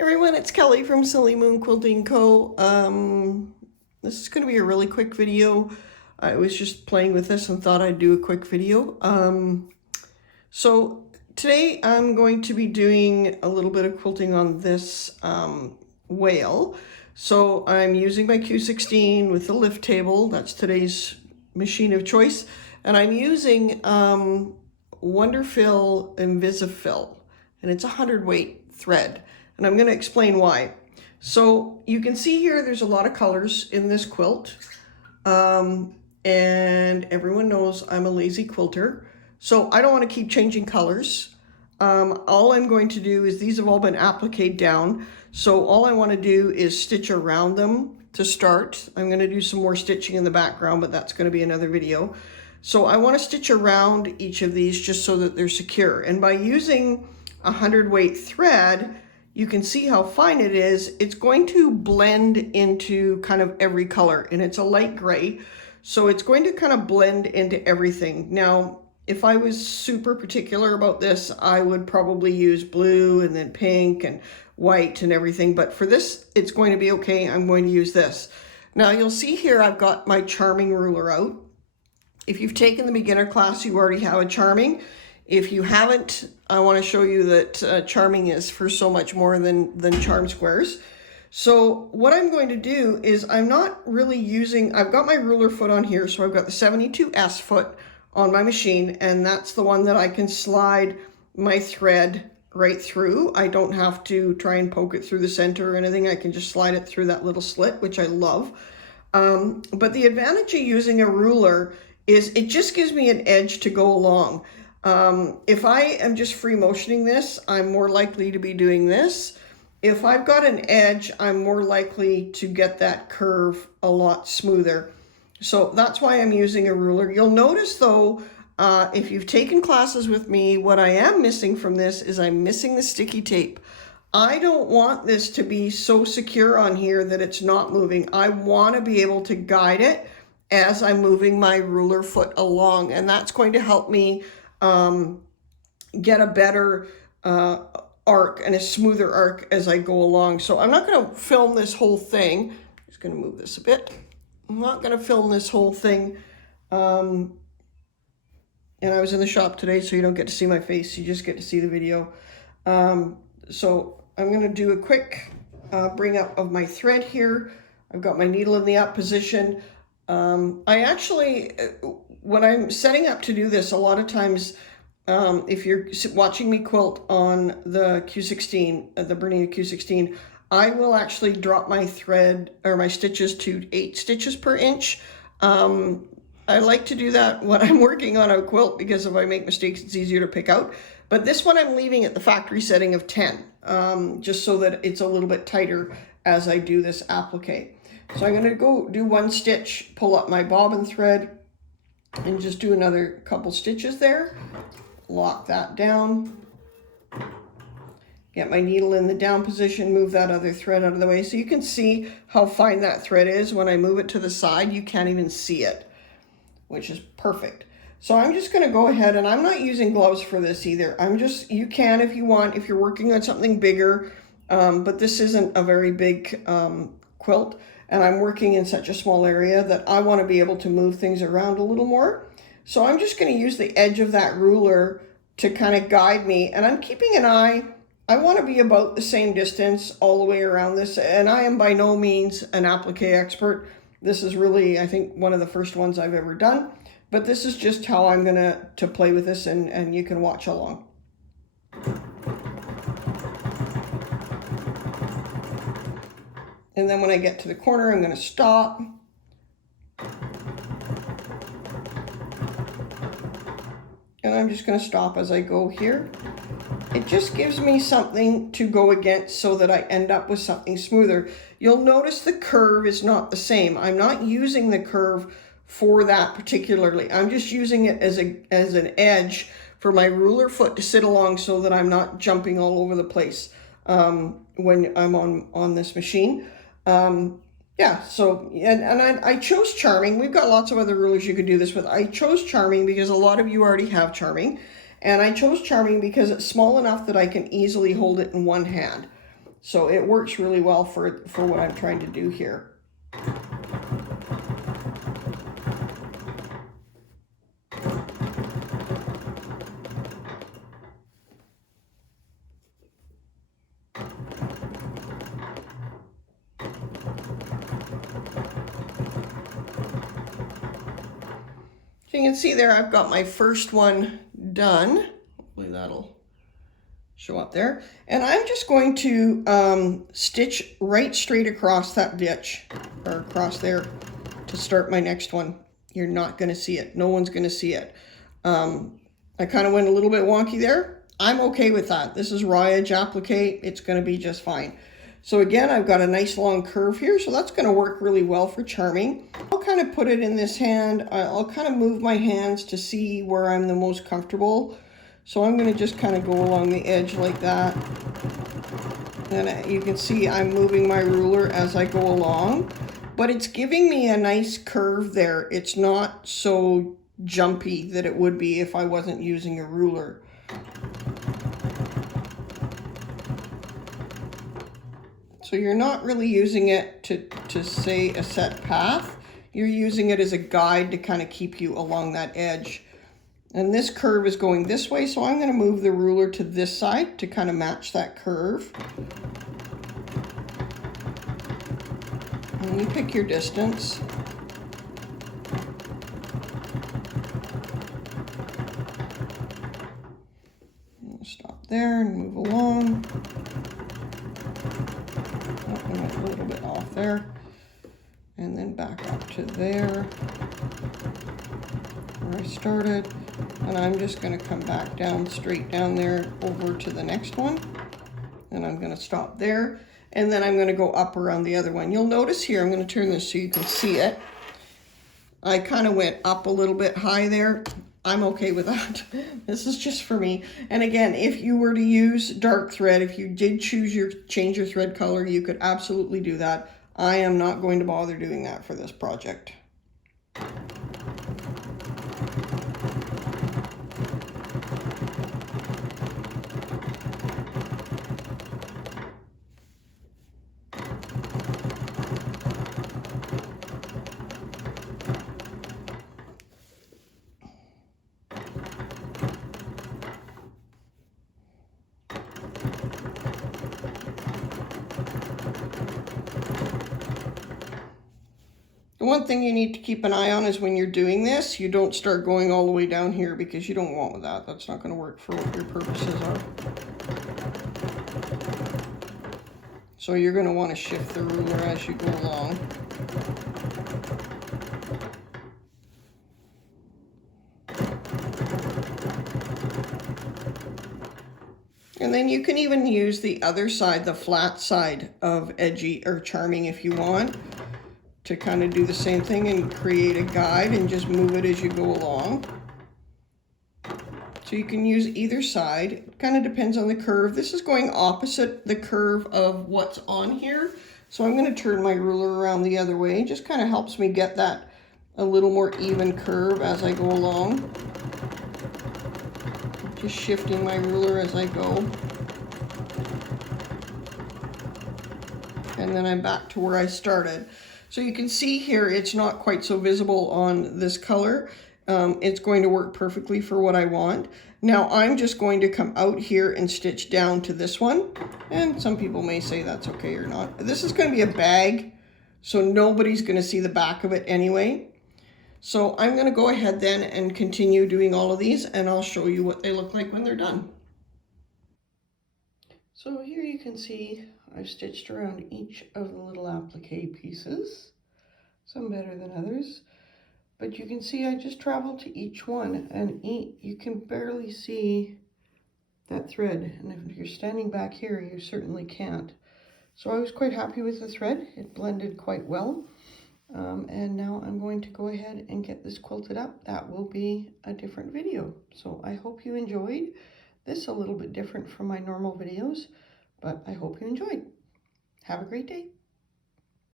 Everyone, it's Kelly from Silly Moon Quilting Co. This is going to be a really quick video. I was just playing with this and thought I'd do a quick video. So today I'm going to be doing a little bit of quilting on this whale. So I'm using my Q16 with the lift table. That's today's machine of choice. And I'm using WonderFil Invisafil, and it's a 100 weight thread. And I'm going to explain why. So you can see here there's a lot of colors in this quilt. And everyone knows I'm a lazy quilter. So I don't want to keep changing colors. All I'm going to do is, these have all been appliqued down. So all I want to do is stitch around them to start. I'm going to do some more stitching in the background, but that's going to be another video. So I want to stitch around each of these just so that they're secure. And by using a 100 weight thread, you can see how fine it is. It's going to blend into kind of every color, and it's a light gray. So it's going to kind of blend into everything. Now, if I was super particular about this, I would probably use blue and then pink and white and everything. But for this, it's going to be okay. I'm going to use this. Now you'll see here, I've got my charming ruler out. If you've taken the beginner class, you already have a charming. If you haven't, I want to show you that charming is for so much more than charm squares. So what I'm going to do is, I'm not really using, I've got my ruler foot on here, so I've got the 72S foot on my machine, and that's the one that I can slide my thread right through. I don't have to try and poke it through the center or anything. I can just slide it through that little slit, which I love. But the advantage of using a ruler is it just gives me an edge to go along. If I am just free motioning this, I'm more likely to be doing this. If I've got an edge, I'm more likely to get that curve a lot smoother. So that's why I'm using a ruler. You'll notice though, if you've taken classes with me, what I am missing from this is I'm missing the sticky tape. I don't want this to be so secure on here that it's not moving. I want to be able to guide it as I'm moving my ruler foot along, and that's going to help me get a better arc and a smoother arc as I go along. So I'm not going to film this whole thing. I'm just going to move this a bit. I'm not going to film this whole thing. And I was in the shop today, so you don't get to see my face. You just get to see the video. So I'm going to do a quick bring up of my thread here. I've got my needle in the up position. I actually, when I'm setting up to do this, a lot of times, if you're watching me quilt on the Q16, the Bernina Q16, I will actually drop my thread or my stitches to 8 stitches per inch. I like to do that when I'm working on a quilt because if I make mistakes, it's easier to pick out. But this one I'm leaving at the factory setting of 10, just so that it's a little bit tighter as I do this applique. So I'm going to go do 1 stitch, pull up my bobbin thread, and just do another couple stitches there. Lock that down. Get my needle in the down position, move that other thread out of the way. So you can see how fine that thread is. When I move it to the side, you can't even see it, which is perfect. So I'm just going to go ahead, and I'm not using gloves for this either. You can if you want, if you're working on something bigger, but this isn't a very big quilt. And I'm working in such a small area that I want to be able to move things around a little more. So I'm just going to use the edge of that ruler to kind of guide me. And I'm keeping an eye. I want to be about the same distance all the way around this. And I am by no means an applique expert. This is really, I think, one of the first ones I've ever done. But this is just how I'm going to play with this, and you can watch along. And then when I get to the corner, I'm going to stop. And I'm just going to stop as I go here. It just gives me something to go against so that I end up with something smoother. You'll notice the curve is not the same. I'm not using the curve for that particularly. I'm just using it as an edge for my ruler foot to sit along so that I'm not jumping all over the place when I'm on this machine. Yeah, so, and I chose charming. We've got lots of other rulers you could do this with. I chose charming because a lot of you already have charming. And I chose charming because it's small enough that I can easily hold it in one hand. So it works really well for what I'm trying to do here. So you can see there I've got my first one done. Hopefully that'll show up there. And I'm just going to stitch right straight across that ditch, or across there, to start my next one. You're not going to see it. No one's going to see it. I kind of went a little bit wonky there. I'm okay with that. This is raw edge applique. It's going to be just fine. So again, I've got a nice long curve here, so that's going to work really well for charming. I'll kind of put it in this hand. I'll kind of move my hands to see where I'm the most comfortable. So I'm going to just kind of go along the edge like that. And you can see I'm moving my ruler as I go along, but it's giving me a nice curve there. It's not so jumpy that it would be if I wasn't using a ruler. So you're not really using it to say a set path. You're using it as a guide to kind of keep you along that edge. And this curve is going this way, so I'm going to move the ruler to this side to kind of match that curve. And you pick your distance. Stop there and move along. Oh, I went a little bit off there. And then back up to there where I started. And I'm just going to come back down, straight down there over to the next one. And I'm going to stop there. And then I'm going to go up around the other one. You'll notice here, I'm going to turn this so you can see it. I kind of went up a little bit high there. I'm okay with that. This is just for me. And again, if you were to use dark thread, if you did change your thread color, you could absolutely do that. I am not going to bother doing that for this project. The one thing you need to keep an eye on is when you're doing this, you don't start going all the way down here, because you don't want that. That's not going to work for what your purposes are. So you're going to want to shift the ruler as you go along. And then you can even use the other side, the flat side of edgy or charming if you want, to kind of do the same thing and create a guide and just move it as you go along. So you can use either side. It kind of depends on the curve. This is going opposite the curve of what's on here. So I'm going to turn my ruler around the other way. It just kind of helps me get that a little more even curve as I go along. Just shifting my ruler as I go. And then I'm back to where I started. So you can see here, it's not quite so visible on this color. It's going to work perfectly for what I want. Now I'm just going to come out here and stitch down to this one. And some people may say that's okay or not. This is going to be a bag, so nobody's going to see the back of it anyway. So I'm going to go ahead then and continue doing all of these, and I'll show you what they look like when they're done. So here you can see I've stitched around each of the little applique pieces, some better than others, but you can see I just traveled to each one, and you can barely see that thread, and if you're standing back here you certainly can't. So I was quite happy with the thread. It blended quite well, and now I'm going to go ahead and get this quilted up. That will be a different video. So I hope you enjoyed this, a little bit different from my normal videos, but I hope you enjoyed. Have a great day.